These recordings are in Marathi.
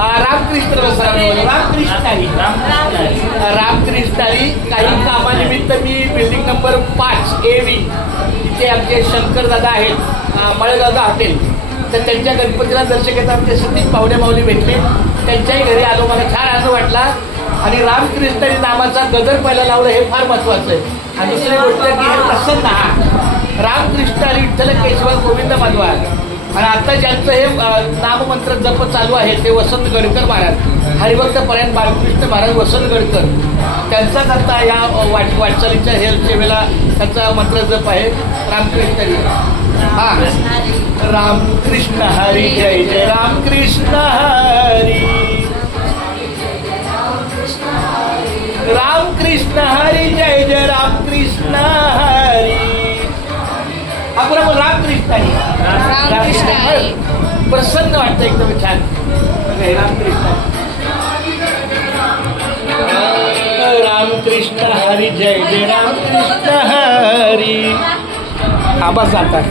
रामकृष्ण रामकृष्णारी काही कामानिमित्त मी बिल्डिंग नंबर 5 AV इथे आमचे शंकर दादा आहेत, मळेगावदा हॉटेल, तर त्यांच्या गणपतीला दर्शक येतात. आमचे सतीश पाहुणे माऊली भेटले, त्यांच्याही घरी आलो. मला छान आनंद वाटला. आणि रामकृष्णारी नामाचा गजर पहिला लावलं हे फार महत्वाचं आहे. आणि दुसरी गोष्ट की हे प्रसन्न हा रामकृष्ण विठ्ठल केशव गोविंद माधवा. आणि आता ज्यांचं हे नाममंत्र जप चालू आहे ते वसंत गडकर महाराज, हरिभक्त पर्यंत बाळकृष्ण महाराज वसंत गडकर, त्यांचाच आता या वाटचालीच्या हे सेवेला त्यांचा मंत्र जप आहे रामकृष्ण. हा रामकृष्ण हरी जय जय रामकृष्ण हरी, रामकृष्ण हरी जय जय रामकृष्ण हरी. आपण रामकृष्ण प्रसन्न वाटतं एकदम छान. रामकृष्ण रामकृष्ण हरी जय जय रामकृष्ण हरी. आवाज जातात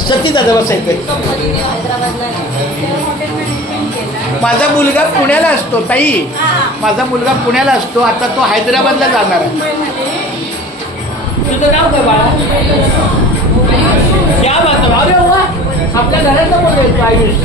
सती दादा बसायचं. माझा मुलगा पुण्याला असतो ताई, माझा मुलगा पुण्याला असतो. आता तो हैदराबादला जाणार आहे. तुझं नाव काय बाळा? क्या बात. अरे वा, आपल्या घरातला मुलगा येतो आयुष.